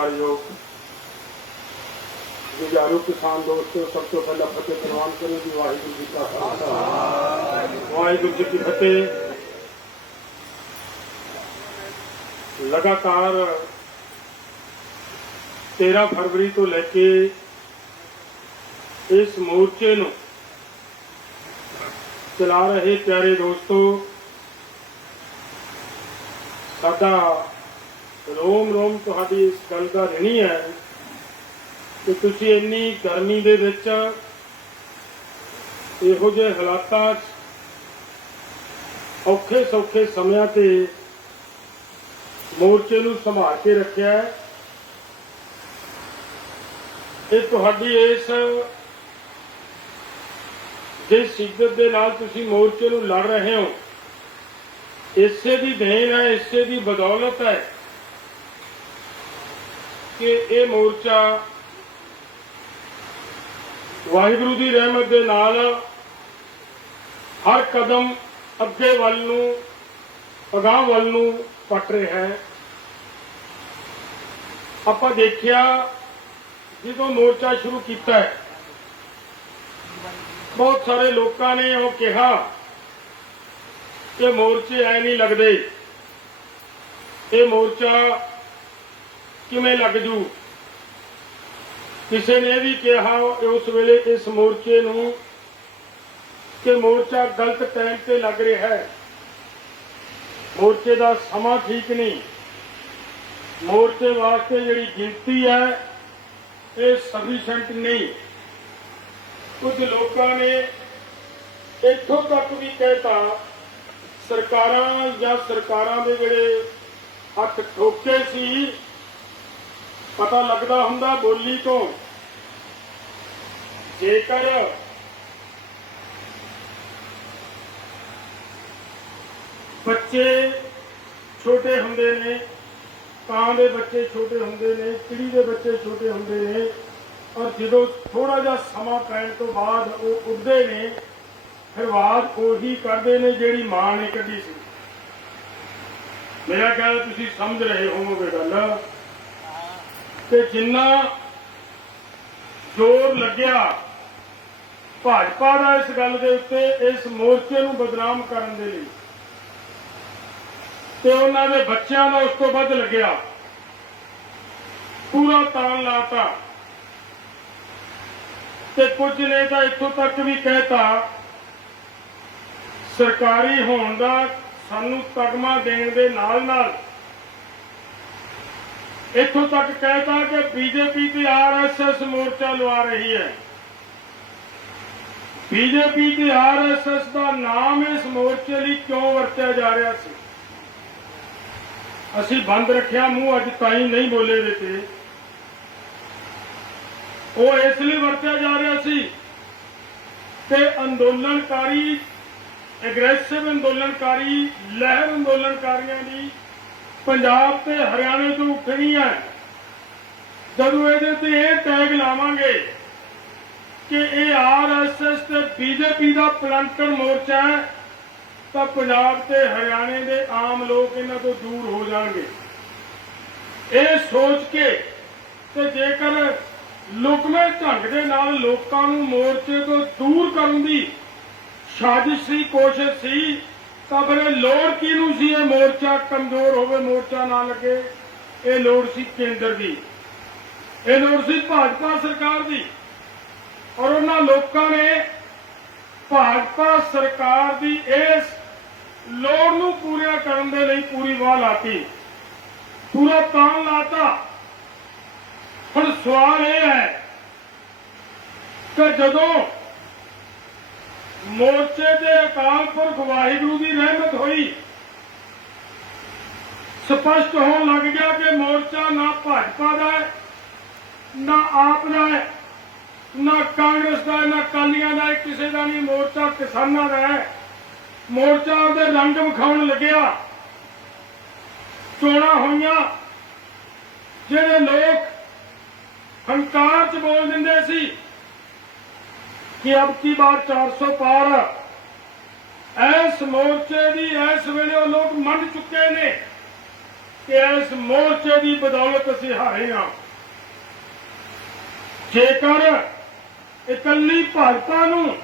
ਸਤਿਕਾਰਯੋਗ ਕਿਸਾਨ ਦੋਸਤੋ, ਸਭ ਤੋਂ ਪਹਿਲਾਂ ਫਤਿਹ ਪ੍ਰਵਾਨ ਕਰੋ ਜੀ, ਵਾਹਿਗੁਰੂ ਜੀ ਕਾ ਖਾਲਸਾ। ਵਾਹਿਗੁਰੂ ਜੀ ਕੀ ਫਤਿਹ। ਲਗਾਤਾਰ 13 ਫਰਵਰੀ ਤੋਂ ਲੈ ਕੇ ਇਸ ਮੋਰਚੇ ਨੂੰ ਚਲਾ ਰਹੇ ਪਿਆਰੇ ਦੋਸਤੋ, ਸਾਡਾ ਰੋਮ ਰੋਮ ਤੁਹਾਡੀ ਇਸ ਗੱਲ ਦਾ ਰਣੀ ਹੈ ਕਿ ਤੁਸੀਂ ਇੰਨੀ ਗਰਮੀ ਦੇ ਵਿੱਚ ਇਹੋ ਜਿਹੇ ਹਾਲਾਤਾਂ 'ਚ ਔਖੇ ਸੌਖੇ ਸਮਿਆਂ ਤੇ ਮੋਰਚੇ ਨੂੰ ਸੰਭਾਲ ਕੇ ਰੱਖਿਆ ਹੈ। ਇਹ ਤੁਹਾਡੀ ਇਸ ਜਿਸ ਸਿੱਧਤ ਦੇ ਨਾਲ ਤੁਸੀਂ ਮੋਰਚੇ ਨੂੰ ਲੜ ਰਹੇ ਹੋ, ਇਸੇ ਦੀ ਦੇਣ ਹੈ, ਇਸੇ ਦੀ ਬਦੌਲਤ ਹੈ। ਕਿ ਇਹ ਮੋਰਚਾ ਵਾਹਿਗੁਰੂ ਦੀ ਰਹਿਮਤ ਦੇ ਨਾਲ ਹਰ ਕਦਮ ਅੱਗੇ ਵੱਲ ਨੂੰ, ਅਗਾਹ ਵੱਲ ਨੂੰ ਪਟ ਰਿਹਾ ਹੈ। ਆਪਾਂ ਦੇਖਿਆ ਜਦੋਂ ਮੋਰਚਾ ਸ਼ੁਰੂ ਕੀਤਾ ਬਹੁਤ ਸਾਰੇ ਲੋਕਾਂ ਨੇ ਉਹ ਕਿਹਾ ਕਿ ਮੋਰਚੇ ਐ ਨਹੀਂ ਲੱਗਦੇ। ਇਹ ਮੋਰਚਾ ਕਿਵੇਂ ਲੱਗ ਜੂ? ਕਿਸੇ ਨੇ ਵੀ ਕਿਹਾ ਉਸ ਵੇਲੇ ਇਸ ਮੋਰਚੇ ਨੂੰ ਕਿ ਮੋਰਚਾ ਗਲਤ ਟਾਈਮ ਤੇ ਲੱਗ ਰਿਹਾ ਹੈ। ਮੋਰਚੇ ਦਾ ਸਮਾਂ ਠੀਕ ਨਹੀਂ। ਮੋਰਚੇ ਵਾਸਤੇ ਜਿਹੜੀ ਗਿਣਤੀ ਹੈ, ਇਹ ਸਫੀਸ਼ੀਐਂਟ ਨਹੀਂ। ਕੁਝ ਲੋਕਾਂ ਨੇ ਇੱਥੋਂ ਤੱਕ ਵੀ ਕਹਿਤਾ ਸਰਕਾਰਾਂ ਜਾਂ ਸਰਕਾਰਾਂ ਦੇ ਜਿਹੜੇ ਹੱਥ ਠੋਕੇ ਸੀ ਪਤਾ ਲੱਗਦਾ ਹੁੰਦਾ ਬੋਲੀ ਤੋਂ। ਜੇਕਰ ਬੱਚੇ ਛੋਟੇ ਹੁੰਦੇ ਨੇ ਕਾਂ ਦੇ ਬੱਚੇ ਛੋਟੇ ਹੁੰਦੇ ਨੇ ਚਿੜੀ ਦੇ ਬੱਚੇ ਛੋਟੇ ਹੁੰਦੇ ਨੇ, ਔਰ ਜਦੋਂ ਥੋੜਾ ਜਿਹਾ ਸਮਾਂ ਪੈਣ ਤੋਂ ਬਾਅਦ ਉਹ ਉੱਡਦੇ ਨੇ, ਫਿਰ ਆਵਾਜ਼ ਉਹੀ ਕਰਦੇ ਨੇ ਜਿਹੜੀ ਮਾਂ ਨੇ ਕੱਢੀ ਸੀ। ਮੇਰਾ ਖਿਆਲ ਤੁਸੀਂ ਸਮਝ ਰਹੇ ਹੋਵੋਗੇ ਗੱਲ। ਕਿ ਜਿੰਨਾ ਜ਼ੋਰ ਲੱਗਿਆ ਭਾਜਪਾ ਦਾ ਇਸ ਗੱਲ ਦੇ ਉੱਤੇ, ਇਸ ਮੋਰਚੇ ਨੂੰ ਬਦਨਾਮ ਕਰਨ ਦੇ ਲਈ। ਤੇ ਉਹਨਾਂ ਦੇ ਬੱਚਿਆਂ ਦਾ ਉਸ ਤੋਂ ਵੱਧ ਲੱਗਿਆ। ਪੂਰਾ ਤਾਣ ਲਾਤਾ। ਤੇ ਕੁਝ ਨੇ ਤਾਂ ਇੱਥੋਂ ਤੱਕ ਵੀ ਕਹਿਤਾ, ਸਰਕਾਰੀ ਹੋਣ ਦਾ ਸਾਨੂੰ ਤਗਮਾ ਦੇਣ ਦੇ ਨਾਲ ਨਾਲ ਇੱਥੋਂ ਤੱਕ ਕਹਿਤਾ ਕਿ ਬੀਜੇਪੀ ਤੇ ਆਰਐਸਐਸ ਮੋਰਚਾ ਲਵਾ ਰਹੀ ਹੈ। ਬੀਜੇਪੀ ਤੇ ਆਰਐਸਐਸ ਦਾ ਨਾਮ ਇਸ ਮੋਰਚੇ ਲਈ ਕਿਉਂ ਵਰਤਿਆ ਜਾ ਰਿਹਾ ਸੀ? ਅਸੀਂ ਬੰਦ ਰੱਖਿਆ, ਮੂੰਹ ਅੱਜ ਤਾਈਂ ਨਹੀਂ ਬੋਲੇ ਦੇ ਤੇ ਉਹ ਇਸ ਲਈ ਵਰਤਿਆ ਜਾ ਰਿਹਾ ਸੀ ਤੇ ਅੰਦੋਲਨਕਾਰੀ ਐਗਰੈਸਿਵ ਅੰਦੋਲਨਕਾਰੀ, ਲਹਿਰ ਅੰਦੋਲਨਕਾਰੀਆਂ ਦੀ ਪੰਜਾਬ ਤੇ ਹਰਿਆਣੇ ਤੋਂ ਉੱਠਣੀ ਹੈ। ਜਦੋਂ ਇਹਦੇ ਤੇ ਇਹ ਟੈਗ ਲਾਵਾਂਗੇ ਕਿ ਇਹ ਆਰਐਸਐਸ ਤੇ ਬੀਜੇਪੀ ਦਾ ਪਲੰਟਰ ਮੋਰਚਾ ਹੈ, ਤਾਂ ਪੰਜਾਬ ਤੇ ਹਰਿਆਣੇ ਦੇ ਆਮ ਲੋਕ ਇਹਨਾਂ ਤੋਂ ਦੂਰ ਹੋ ਜਾਣਗੇ। ਇਹ ਸੋਚ ਕੇ ਤੇ ਜੇਕਰ ਲੁਕਮੇ ਢੰਗ ਦੇ ਨਾਲ ਲੋਕਾਂ ਨੂੰ ਮੋਰਚੇ ਤੋਂ ਦੂਰ ਕਰਨ ਦੀ ਸਾਜ਼ਿਸ਼ ਸੀ, ਕੋਸ਼ਿਸ਼ ਸੀ ਤਾਂ ਫਿਰ ਇਹ ਲੋੜ ਕਿਹਨੂੰ ਸੀ? ਇਹ ਮੋਰਚਾ ਕਮਜ਼ੋਰ ਹੋਵੇ, ਮੋਰਚਾ ਨਾ ਲੱਗੇ, ਇਹ ਲੋੜ ਸੀ ਕੇਂਦਰ ਦੀ। ਇਹ ਲੋੜ ਸੀ ਭਾਜਪਾ ਸਰਕਾਰ ਦੀ। ਔਰ ਉਹਨਾਂ ਲੋਕਾਂ ਨੇ ਭਾਜਪਾ ਸਰਕਾਰ ਦੀ ਇਸ ਲੋੜ ਨੂੰ ਪੂਰਾ ਕਰਨ ਦੇ ਲਈ ਪੂਰੀ ਵਾਹ ਲਾਤੀ। ਪੂਰਾ ਤਾਣ ਲਾਤਾ। ਹੁਣ ਸਵਾਲ ਇਹ ਹੈ ਕਿ ਜਦੋਂ ਮੋਰਚੇ ਦੇ ਅਕਾਲ ਪੁਰਖ ਵਾਹਿਗੁਰੂ ਦੀ ਰਹਿਮਤ ਹੋਈ। ਸਪਸ਼ਟ ਹੋਣ ਲੱਗ ਗਿਆ ਕਿ ਮੋਰਚਾ ਨਾ ਭਾਜਪਾ ਦਾ ਹੈ, ਨਾ ਆਪ ਦਾ ਹੈ, ਨਾ ਕਾਂਗਰਸ ਦਾ ਨਾ ਕਾਲੀਆਂ ਦਾ ਕਿਸੇ ਦਾ ਨਹੀਂ। ਮੋਰਚਾ ਕਿਸਾਨਾਂ ਦਾ ਹੈ। ਮੋਰਚਾ ਉਹਦੇ ਰੰਗ ਵਿਖਾਉਣ ਲੱਗਿਆ। ਚੋਣਾਂ ਹੋਈਆਂ। ਜਿਹੜੇ ਲੋਕ ਹੰਕਾਰ ਚ ਬੋਲ ਦਿੰਦੇ ਸੀ ਕਿ ਅਬ ਕੀ ਬਾਰ 400 ਪਾਰ ਐਸ ਮੋਰਚੇ ਦੀ ਇਸ ਵੇਲੇ ਉਹ ਲੋਕ ਮੰਨ ਚੁੱਕੇ ਨੇ ਕਿ ਇਸ ਮੋਰਚੇ ਦੀ ਬਦੌਲਤ ਅਸੀਂ ਹਾਰੇ ਹਾਂ। ਜੇਕਰ ਇਕੱਲੀ ਭਾਜਪਾ ਨੂੰ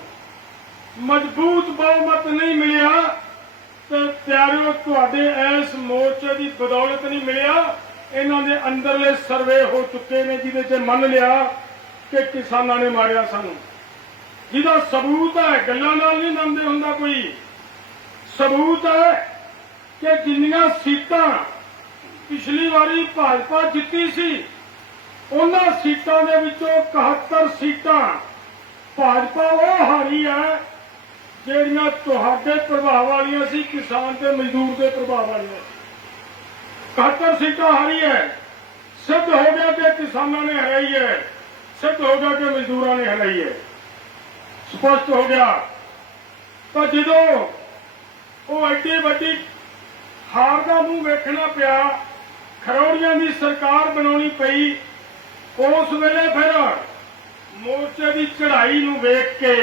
ਮਜ਼ਬੂਤ ਬਹੁਮਤ ਨਹੀਂ ਮਿਲਿਆ, ਤੇ ਪਿਆਰਿਓ, ਤੁਹਾਡੇ ਇਸ ਮੋਰਚੇ ਦੀ ਬਦੌਲਤ ਨਹੀਂ ਮਿਲਿਆ। ਇਹਨਾਂ ਦੇ ਅੰਦਰਲੇ ਸਰਵੇ ਹੋ ਚੁੱਕੇ ਨੇ, ਜਿਹਦੇ 'ਚ ਮੰਨ ਲਿਆ ਕਿ ਕਿਸਾਨਾਂ ਨੇ ਮਾਰਿਆ ਸਾਨੂੰ। ਜਿਹਦਾ ਸਬੂਤ ਹੈ, ਗੱਲਾਂ ਨਾਲ ਨਹੀਂ ਮੰਨਦੇ ਹੁੰਦਾ ਕੋਈ। ਸਬੂਤ ਹੈ ਕਿ ਜਿੰਨੀਆਂ ਸੀਟਾਂ ਪਿਛਲੀ ਵਾਰੀ ਭਾਜਪਾ ਜਿੱਤੀ ਸੀ, ਉਹਨਾਂ ਸੀਟਾਂ ਦੇ ਵਿੱਚੋਂ 71 ਸੀਟਾਂ ਭਾਜਪਾ ਉਹ ਹਾਰੀ ਹੈ, ਜਿਹੜੀਆਂ ਤੁਹਾਡੇ ਪ੍ਰਭਾਵ ਵਾਲੀਆਂ ਸੀ, ਕਿਸਾਨ ਤੇ ਮਜ਼ਦੂਰ ਦੇ ਪ੍ਰਭਾਵ ਵਾਲੀਆਂ 71 ਸੀਟਾਂ ਹਾਰੀ ਹੈ, ਸਿੱਧ ਹੋ ਗਿਆ ਕਿ ਕਿਸਾਨਾਂ ਨੇ ਹਰਾਈ ਹੈ, ਸਿੱਧ ਹੋ ਗਿਆ ਕਿ ਮਜ਼ਦੂਰਾਂ ਨੇ ਹਰਾਈ ਹੈ। ਸਪਸ਼ਟ ਹੋ ਗਿਆ। ਤਾਂ ਜਦੋਂ ਉਹ ਐਡੀ ਵੱਡੀ ਹਾਰ ਦਾ ਮੂੰਹ ਵੇਖਣਾ ਪਿਆ, ਖਰੋੜੀਆਂ ਦੀ ਸਰਕਾਰ ਬਣਾਉਣੀ ਪਈ, ਉਸ ਵੇਲੇ ਫਿਰ ਮੋਰਚੇ ਦੀ ਚੜ੍ਹਾਈ ਨੂੰ ਵੇਖ ਕੇ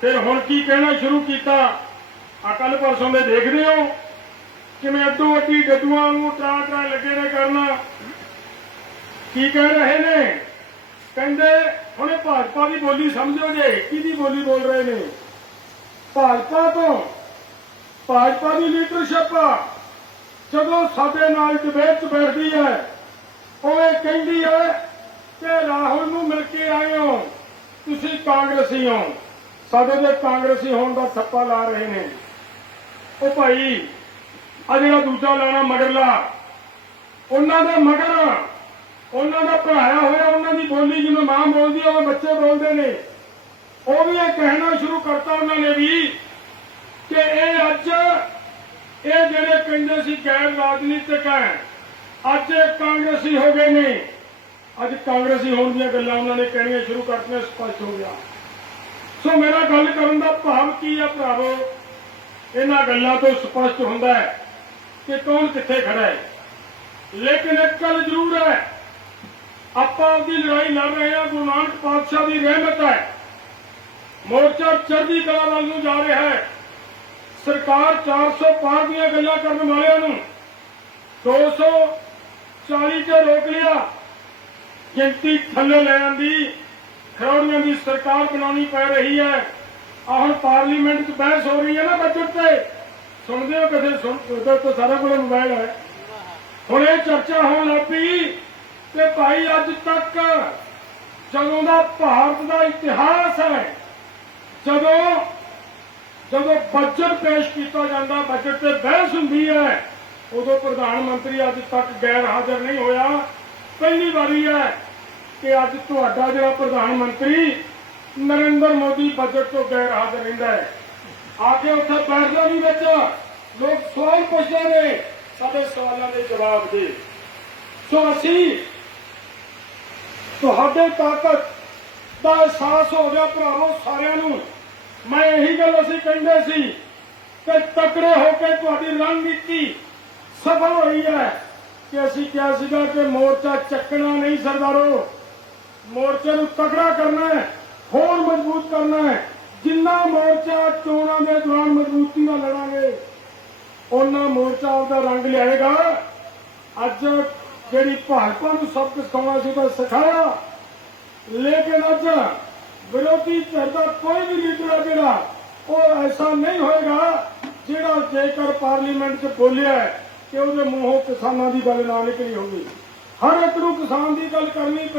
ਫਿਰ ਹੁਣ ਕੀ ਕਹਿਣਾ ਸ਼ੁਰੂ ਕੀਤਾ? ਆ ਪਰਸੋਂ ਦੇ ਦੇਖਦੇ ਹੋ ਕਿਵੇਂ ਅੱਡੋ ਅੱਡੀ ਡੱਡੂਆਂ ਨੂੰ ਟਰਾਂ ਟਰਾਂ ਲੱਗੇ ਨੇ ਕਰਨਾ। ਕੀ ਕਹਿ ਰਹੇ ਨੇ? ਕਹਿੰਦੇ, ਹੁਣੇ ਭਾਜਪਾ ਦੀ ਬੋਲੀ ਸਮਝੋ ਜੇ ਕਿਹਦੀ ਬੋਲੀ ਬੋਲ ਰਹੇ ਨੇ। ਭਾਜਪਾ ਤੋਂ ਭਾਜਪਾ ਦੀ ਲੀਡਰਸ਼ਿਪ ਜਦੋਂ ਸਾਡੇ ਨਾਲ ਡਿਬੇਟ 'ਚ ਬੈਠਦੀ ਹੈ, ਉਹ ਇਹ ਕਹਿੰਦੀ ਹੈ ਕਿ ਰਾਹੁਲ ਨੂੰ ਮਿਲ ਕੇ ਆਏ ਹੋ, ਤੁਸੀਂ ਕਾਂਗਰਸੀ ਹੋ। ਸਾਡੇ ਦੇ ਕਾਂਗਰਸੀ ਹੋਣ ਦਾ ਥੱਪਾ ਲਾ ਰਹੇ ਨੇ। ਉਹ ਭਾਈ ਆ ਜਿਹੜਾ ਦੂਜਾ ਲਾਣਾ ਮਗਰਲਾ, ਉਹਨਾਂ ਦੇ ਮਗਰ, ਉਹਨਾਂ ਦਾ ਪੜਾਇਆ ਹੋਇਆ ਦੀ ਬੋਲੀ, ਜਿਵੇਂ ਮਾਂ ਬੋਲਦੀ ਹੈ ਉਹ ਬੱਚੇ ਬੋਲਦੇ ਨੇ। ਉਹ ਵੀ ਇਹ ਕਹਿਣਾ ਸ਼ੁਰੂ ਕਰਤਾ ਉਹਨਾਂ ਨੇ ਵੀ ਕਿ ਇਹ ਅੱਜ ਇਹ ਜਿਹੜੇ ਕਹਿੰਦੇ ਸੀ ਗੈਰ ਰਾਜਨੀਤਿਕ ਹੈ, ਅੱਜ ਇਹ ਕਾਂਗਰਸੀ ਹੋ ਗਏ ਨੇ। ਅੱਜ ਕਾਂਗਰਸੀ ਹੋਣ ਦੀਆਂ ਗੱਲਾਂ ਉਹਨਾਂ ਨੇ ਕਹਿਣੀਆਂ ਸ਼ੁਰੂ ਕਰਤੀਆਂ, ਸਪਸ਼ਟ ਹੋ ਗਿਆ। ਸੋ ਮੇਰਾ ਗੱਲ ਕਰਨ ਦਾ ਭਾਵ ਕੀ ਆ ਭਰਾਵੋ? ਇਹਨਾਂ ਗੱਲਾਂ ਤੋਂ ਸਪਸ਼ਟ ਹੁੰਦਾ ਹੈ ਕਿ ਕੌਣ ਕਿੱਥੇ ਖੜਾ ਹੈ। ਲੇਕਿਨ ਇੱਕ ਗੱਲ ਜ਼ਰੂਰ ਹੈ ਆਪਾਂ ਆਪਦੀ ਲੜਾਈ ਲੜ ਰਹੇ ਹਾਂ, ਗੁਰੂ ਨਾਨਕ ਪਾਤਸ਼ਾਹ ਦੀ ਰਹਿਮਤ ਹੈ। ਮੋਰਚਾ ਚੜ੍ਹਦੀ ਕਲਾ ਵੱਲ ਨੂੰ ਜਾ ਰਿਹਾ ਹੈ। ਸਰਕਾਰ 400 ਪਾਰ ਦੀਆਂ ਗੱਲਾਂ ਕਰਨ ਵਾਲਿਆਂ ਨੂੰ 240 ਤੇ ਰੋਕ ਲਿਆ। ਗਿਣਤੀ ਥੱਲੇ ਲੈ ਆਂਦੀ। ਖਰੋੜੀਆਂ ਦੀ ਸਰਕਾਰ ਬਣਾਉਣੀ ਪੈ ਰਹੀ ਹੈ। ਆ ਹੁਣ ਪਾਰਲੀਮੈਂਟ 'ਚ ਬਹਿਸ ਹੋ ਰਹੀ ਹੈ ਨਾ ਬਜਟ ਤੇ। ਸੁਣਦੇ ਹੋ ਕਦੇ? ਸੁਣ ਉਧਰ ਤਾਂ ਸਾਰਾ ਕੋਲ ਮੋਬਾਈਲ ਹੈ। ਹੁਣ ਇਹ ਚਰਚਾ ਹੋਣ ਲੱਗ ਪਈ ਕਿ ਭਾਈ ਅੱਜ ਤੱਕ ਜਦੋਂ ਦਾ ਭਾਰਤ ਦਾ ਇਤਿਹਾਸ ਹੈ, ਜਦੋਂ ਜਦੋਂ ਬਜਟ ਪੇਸ਼ ਕੀਤਾ ਜਾਂਦਾ ਬਜਟ ਤੇ ਬਹਿਸ ਹੁੰਦੀ ਹੈ, ਉਦੋਂ ਪ੍ਰਧਾਨ ਮੰਤਰੀ ਅੱਜ ਤੱਕ ਗੈਰ ਹਾਜ਼ਰ ਨਹੀਂ ਹੋਇਆ। ਪਹਿਲੀ ਵਾਰੀ ਹੈ ਕਿ ਅੱਜ ਤੁਹਾਡਾ ਜਿਹੜਾ ਪ੍ਰਧਾਨ ਮੰਤਰੀ ਨਰਿੰਦਰ ਮੋਦੀ ਬਜਟ ਤੋਂ ਗੈਰ ਹਾਜ਼ਰ ਰਹਿੰਦਾ ਹੈ। ਆ ਕੇ ਉੱਥੇ ਬੈਠਦਾ ਨਹੀਂ ਵਿੱਚ ਲੋਕ ਸਵਾਲ ਪੁੱਛਦੇ ਨੇ ਸਾਡੇ ਸਵਾਲਾਂ ਦੇ ਜਵਾਬ ਦੇ। ਸੋ ਅਸੀਂ ਤੁਹਾਡੇ ਤਾਕਤ ਦਾ ਅਹਿਸਾਸ ਹੋ ਗਿਆ ਭਰਾਵੋ ਸਾਰਿਆਂ ਨੂੰ। ਮੈਂ ਇਹੀ ਗੱਲ ਅਸੀਂ ਕਹਿੰਦੇ ਸੀ ਕਿ ਤਕੜੇ ਹੋ ਕੇ ਤੁਹਾਡੀ ਰਣਨੀਤੀ ਸਫਲ ਹੋਈ ਹੈ। ਕਿ ਅਸੀਂ ਕਿਹਾ ਸੀਗਾ ਕਿ ਮੋਰਚਾ ਚੱਕਣਾ ਨਹੀਂ ਸਰਦਾਰੋ। ਮੋਰਚੇ ਨੂੰ ਤਕੜਾ ਕਰਨਾ ਹੈ, ਹੋਰ ਮਜ਼ਬੂਤ ਕਰਨਾ ਹੈ। ਜਿੰਨਾ ਮੋਰਚਾ ਚੋਣਾਂ ਦੇ ਦੌਰਾਨ ਮਜ਼ਬੂਤੀ ਨਾਲ ਲੜਾਂਗੇ ਉਹਨਾਂ ਮੋਰਚਾ ਆਪਦਾ ਰੰਗ ਲਿਆਏਗਾ। ਅੱਜ ਜਿਹੜੀ ਭਾਜਪਾ ਨੂੰ ਸਭ ਸਬਕ ਸਿਖਾਉਣਾ ਸੀ ਤਾਂ ਸਿਖਾਇਆ। ਲੇਕਿਨ ਅੱਜ ਵਿਰੋਧੀ ਧਿਰ ਦਾ ਕੋਈ ਵੀ ਲੀਡਰ ਹੈ ਜਿਹੜਾ, ਉਹ ਐਸਾ ਨਹੀਂ ਹੋਏਗਾ ਜਿਹੜਾ ਜੇਕਰ ਪਾਰਲੀਮੈਂਟ 'ਚ ਬੋਲਿਆ ਕਿ ਉਹਦੇ ਮੂੰਹੋਂ ਕਿਸਾਨਾਂ ਦੀ ਗੱਲ ਨਾ ਨਿਕਲੀ ਹੋਵੇ। ਹਰ ਇੱਕ ਨੂੰ ਕਿਸਾਨ ਦੀ ਗੱਲ ਕਰਨੀ ਪਈ